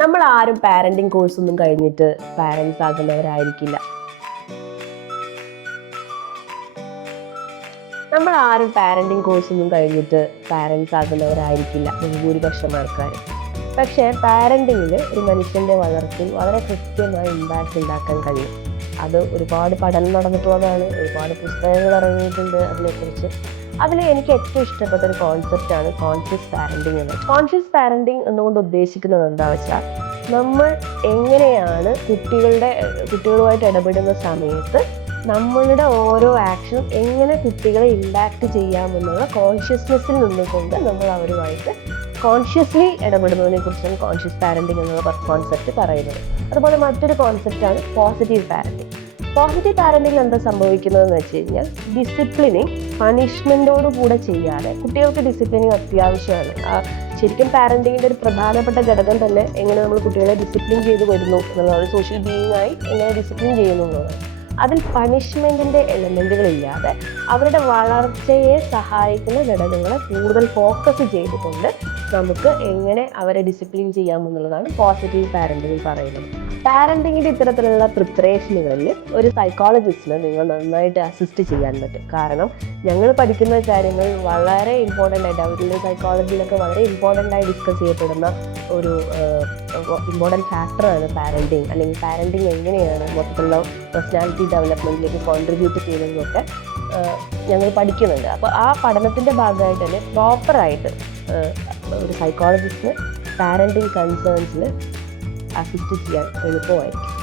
നമ്മൾ ആരും parenting course ഒന്നും കഴിഞ്ഞിട്ട് പാരന്റ്സ് ആകുന്നവരായിരിക്കില്ല. നമ്മൾ ആരും പാരന്റിങ് കോഴ്സ് ഒന്നും കഴിഞ്ഞിട്ട് പാരന്റ്സ് ആകുന്നവരായിരിക്കില്ല ഭൂരിപക്ഷം ആൾക്കാരും. പക്ഷേ പാരന്റിങ്ങിൽ ഒരു മനുഷ്യന്റെ വളർച്ചയിൽ വളരെ കൃത്യമായി ഇമ്പാക്റ്റ് ഉണ്ടാക്കാൻ കഴിയും. അത് ഒരുപാട് പഠനം നടന്നിട്ടുള്ളതാണ്, ഒരുപാട് പുസ്തകങ്ങൾ ഇറങ്ങിയിട്ടുണ്ട് അതിനെക്കുറിച്ച്. അതിൽ എനിക്ക് ഏറ്റവും ഇഷ്ടപ്പെട്ട ഒരു കോൺസെപ്റ്റാണ് കോൺഷ്യസ് പാരന്റിങ് എന്നത്. കോൺഷ്യസ് പാരന്റിങ് എന്നുകൊണ്ട് ഉദ്ദേശിക്കുന്നത് എന്താ വെച്ചാൽ, നമ്മൾ എങ്ങനെയാണ് കുട്ടികളുമായിട്ട് ഇടപെടുന്ന സമയത്ത് നമ്മളുടെ ഓരോ ആക്ഷനും എങ്ങനെ കുട്ടികളെ ഇമ്പാക്റ്റ് ചെയ്യാമെന്നുള്ള കോൺഷ്യസ്നെസ്സിൽ നിന്നുകൊണ്ട് നമ്മൾ അവരുമായിട്ട് കോൺഷ്യസ്ലി ഇടപെടുന്നതിനെ കുറിച്ചാണ് കോൺഷ്യസ് പാരന്റിങ് എന്നുള്ള കോൺസെപ്റ്റ് പറയുന്നത്. അതുപോലെ മറ്റൊരു കോൺസെപ്റ്റാണ് പോസിറ്റീവ് പാരന്റിങ്. പോസിറ്റീവ് പാരന്റിങ് എന്താ സംഭവിക്കുന്നതെന്ന് വെച്ച് കഴിഞ്ഞാൽ, ഡിസിപ്ലിനിങ് പണിഷ്മെന്റോട് കൂടെ ചെയ്യാതെ, കുട്ടികൾക്ക് ഡിസിപ്ലിനിങ് അത്യാവശ്യമാണ്. ശരിക്കും പാരന്റിങ്ങിന്റെ ഒരു പ്രധാനപ്പെട്ട ഘടകം തന്നെ എങ്ങനെ നമ്മൾ കുട്ടികളെ ഡിസിപ്ലിൻ ചെയ്ത് വരുന്നു എന്നുള്ളത്, സോഷ്യൽ ബീയിങ് ആയി എങ്ങനെ ഡിസിപ്ലിൻ ചെയ്യുന്നു എന്നുള്ളത്. അതിൽ പണിഷ്മെന്റിന്റെ എലമെന്റുകളില്ലാതെ അവരുടെ വളർച്ചയെ സഹായിക്കുന്ന ഘടകങ്ങളെ കൂടുതൽ ഫോക്കസ് ചെയ്തുകൊണ്ട് നമുക്ക് എങ്ങനെ അവരെ ഡിസിപ്ലിൻ ചെയ്യാമെന്നുള്ളതാണ് പോസിറ്റീവ് പാരന്റിങ് പറയുന്നത്. പാരന്റിങ്ങിന്റെ ഇത്തരത്തിലുള്ള പ്രിപ്പറേഷനുകളിൽ ഒരു സൈക്കോളജിസ്റ്റിനെ നിങ്ങൾ നന്നായിട്ട് അസിസ്റ്റ് ചെയ്യാൻ പറ്റും. കാരണം ഞങ്ങൾ പഠിക്കുന്ന കാര്യങ്ങൾ വളരെ ഇമ്പോർട്ടൻ്റ് ആയിട്ട്, അവരുടെ സൈക്കോളജിയിലൊക്കെ വളരെ ഇമ്പോർട്ടൻ്റ് ആയി ഡിസ്കസ് ചെയ്യപ്പെടുന്ന ഒരു ഇമ്പോർട്ടൻറ്റ് ഫാക്ടറാണ് പാരന്റിങ്. അല്ലെങ്കിൽ പാരന്റിങ് എങ്ങനെയാണ് മൊത്തത്തിലുള്ള പേഴ്സണാലിറ്റി ഡെവലപ്മെന്റിലേക്ക് കോൺട്രിബ്യൂട്ട് ചെയ്യുന്നതൊക്കെ ഞങ്ങൾ പഠിക്കുന്നുണ്ട്. അപ്പോൾ ആ പഠനത്തിൻ്റെ ഭാഗമായിട്ട് തന്നെ പ്രോപ്പറായിട്ട് ഒരു സൈക്കോളജിസ്റ്റിന് പാരന്റിങ് കൺസേൺസിൽ അസിസ്റ്റ് ചെയ്യാൻ എളുപ്പമായിരിക്കും.